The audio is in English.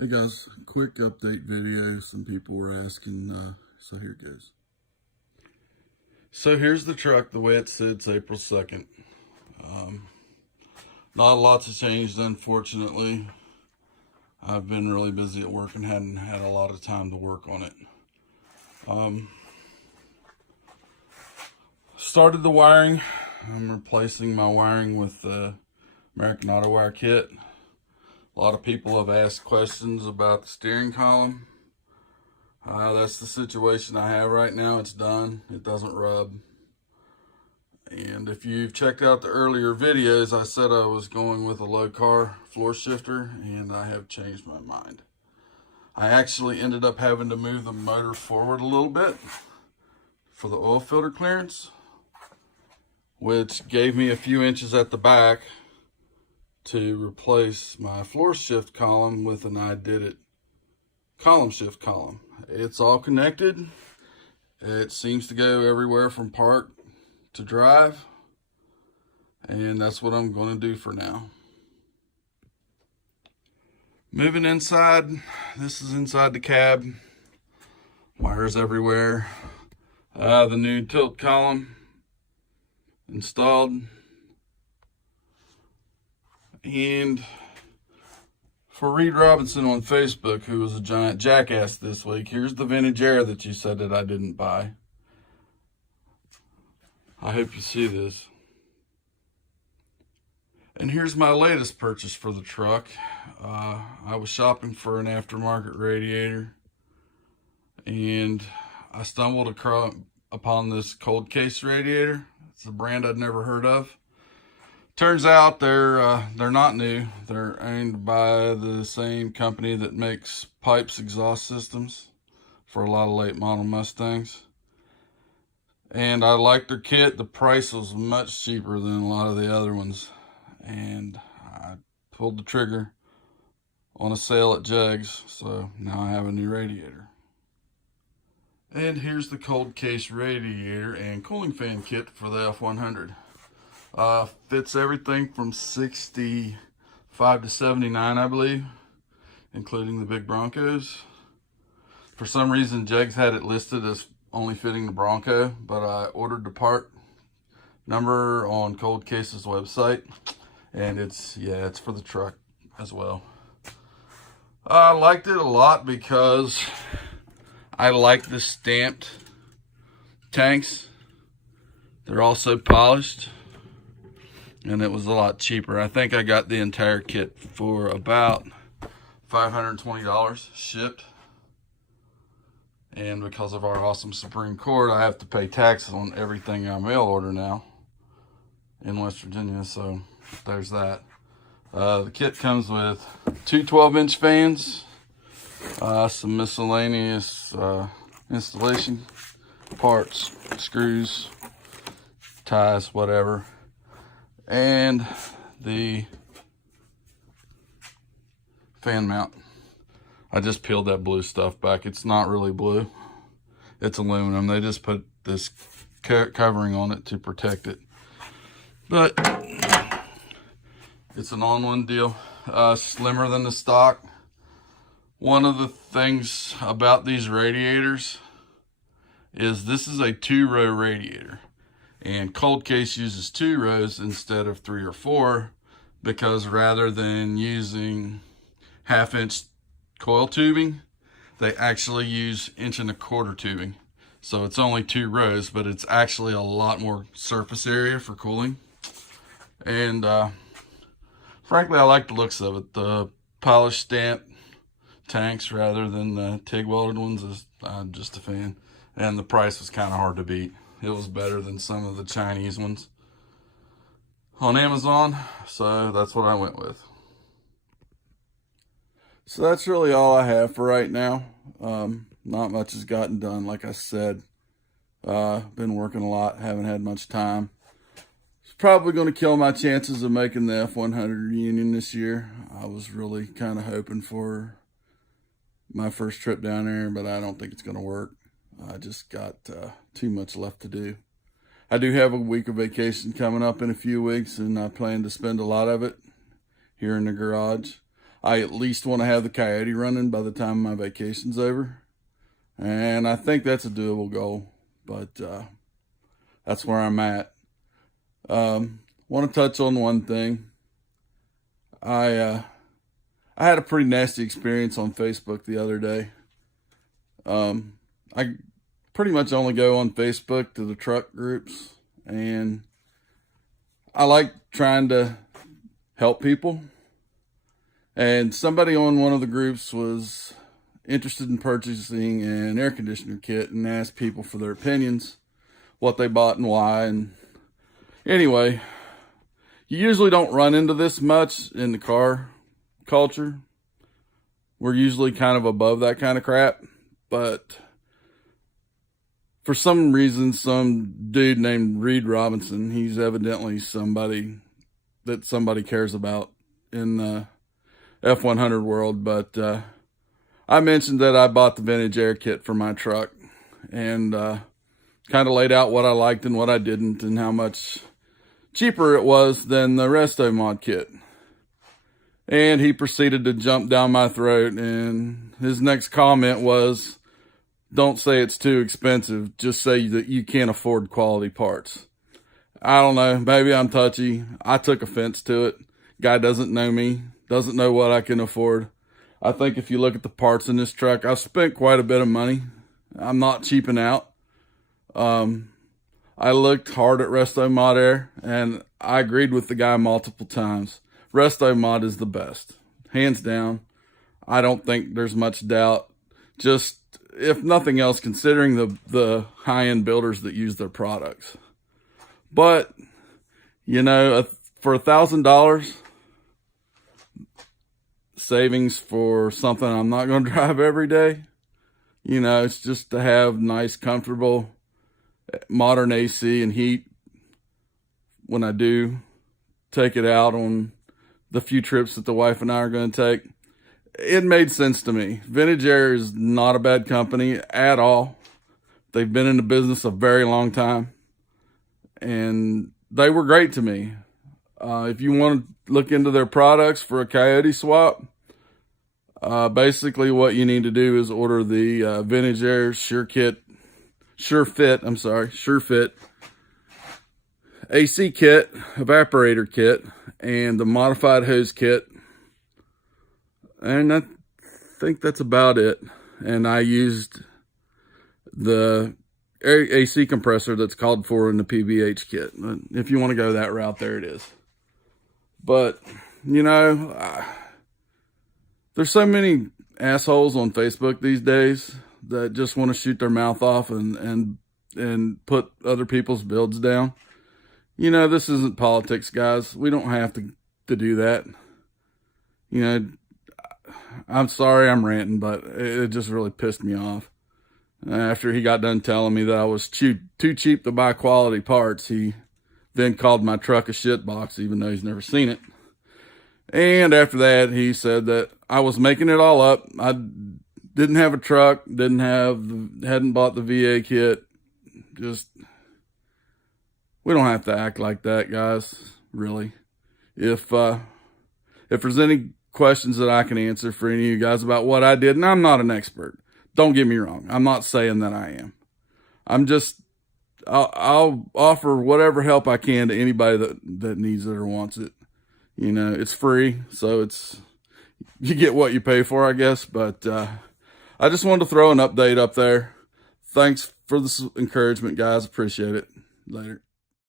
Hey guys, quick update video. Some people were asking, so here it goes. So here's the truck the way it sits April 2nd. Not lots has changed, unfortunately. I've been really busy at work and hadn't had a lot of time to work on it. Started the wiring. I'm replacing my wiring with the American Auto Wire kit. A lot of people have asked questions about the steering column. That's the situation I have right now. It's done. It doesn't rub. And if you've checked out the earlier videos, I said I was going with a low car floor shifter, and I have changed my mind. I actually ended up having to move the motor forward a little bit for the oil filter clearance, which gave me a few inches at the back to replace my floor shift column with an I Did It column shift column. It's all connected. It seems to go everywhere from park to drive, and that's what I'm going to do for now. Moving inside, this is inside the cab. Wires everywhere. The new tilt column installed. And for Reed Robinson on Facebook, who was a giant jackass this week, here's the vintage air that you said that I didn't buy. I hope you see this. And here's my latest purchase for the truck. I was shopping for an aftermarket radiator, and I stumbled upon this cold case radiator. It's a brand I'd never heard of. Turns out they're not new. They're owned by the same company that makes pipes exhaust systems for a lot of late model Mustangs. And I liked their kit. The price was much cheaper than a lot of the other ones. And I pulled the trigger on a sale at Jegs. So now I have a new radiator. And here's the cold case radiator and cooling fan kit for the F100. Fits everything from 65 to 79, I believe, including the big Broncos. For some reason, Jegs had it listed as only fitting the Bronco, but I ordered the part number on Cold Case's website, and it's for the truck as well. I liked it a lot because I like the stamped tanks. They're also polished, and it was a lot cheaper. I think I got the entire kit for about $520 shipped. And because of our awesome Supreme Court, I have to pay taxes on everything I mail order now in West Virginia, so there's that. The kit comes with two 12-inch fans, some miscellaneous installation parts, screws, ties, whatever, and the fan mount. I just peeled that blue stuff back. It's not really blue. It's aluminum. They just put this covering on it to protect it. But it's an all-in-one deal. Slimmer than the stock. One of the things about these radiators is this is a 2-row radiator. And Cold Case uses 2 rows instead of 3 or 4, because rather than using 1/2-inch coil tubing, they actually use 1.25-inch tubing. So it's only 2 rows, but it's actually a lot more surface area for cooling. And frankly, I like the looks of it. The polished stamp tanks rather than the TIG welded ones, I'm just a fan. And the price was kind of hard to beat. It was better than some of the Chinese ones on Amazon, so that's what I went with. So that's really all I have for right now. Not much has gotten done, like I said. Been working a lot, haven't had much time. It's probably going to kill my chances of making the F100 reunion this year. I was really kind of hoping for my first trip down there, but I don't think it's going to work. I just got too much left to do. I do have a week of vacation coming up in a few weeks, and I plan to spend a lot of it here in the garage. I at least want to have the Coyote running by the time my vacation's over. And I think that's a doable goal, but that's where I'm at. Want to touch on one thing. I had a pretty nasty experience on Facebook the other day. I pretty much only go on Facebook to the truck groups, and I like trying to help people. And somebody on one of the groups was interested in purchasing an air conditioner kit and asked people for their opinions, what they bought and why. And anyway, you usually don't run into this much in the car culture. We're usually kind of above that kind of crap, but for some reason, some dude named Reed Robinson, he's evidently somebody that somebody cares about in the F100 world, but I mentioned that I bought the vintage air kit for my truck, and kind of laid out what I liked and what I didn't, and how much cheaper it was than the Resto Mod kit. And he proceeded to jump down my throat, and his next comment was, "Don't say it's too expensive, just say that you can't afford quality parts." I don't know, maybe I'm touchy. I took offense to it. Guy doesn't know me, doesn't know what I can afford. I think if you look at the parts in this truck, I've spent quite a bit of money. I'm not cheaping out. I looked hard at Resto Mod Air, and I agreed with the guy multiple times. Resto Mod is the best, hands down. I don't think there's much doubt. Just, if nothing else, considering the high-end builders that use their products. But, you know, for $1,000 savings for something I'm not going to drive every day, you know, it's just to have nice, comfortable, modern AC and heat when I do take it out on the few trips that the wife and I are going to take. It made sense to me. Vintage Air is not a bad company at all. They've been in the business a very long time, and they were great to me. If you want to look into their products for a Coyote swap, basically what you need to do is order the Vintage Air Sure Fit AC kit, evaporator kit, and the modified hose kit. And I think that's about it. And I used the AC compressor that's called for in the PBH kit. If you want to go that route, there it is. But, you know, there's so many assholes on Facebook these days that just want to shoot their mouth off and put other people's builds down. You know, this isn't politics, guys. We don't have to do that. You know, I'm sorry I'm ranting, but it just really pissed me off. After he got done telling me that I was too cheap to buy quality parts, he then called my truck a shit box, even though he's never seen it. And after that, he said that I was making it all up. I didn't have a truck, hadn't bought the VA kit. Just, we don't have to act like that, guys, really. If there's any questions that I can answer for any of you guys about what I did, and I'm not an expert. Don't get me wrong. I'm not saying that I am. I'll offer whatever help I can to anybody that needs it or wants it. You know, it's free, so you get what you pay for, I guess. But I just wanted to throw an update up there. Thanks for this encouragement, guys. Appreciate it. Later.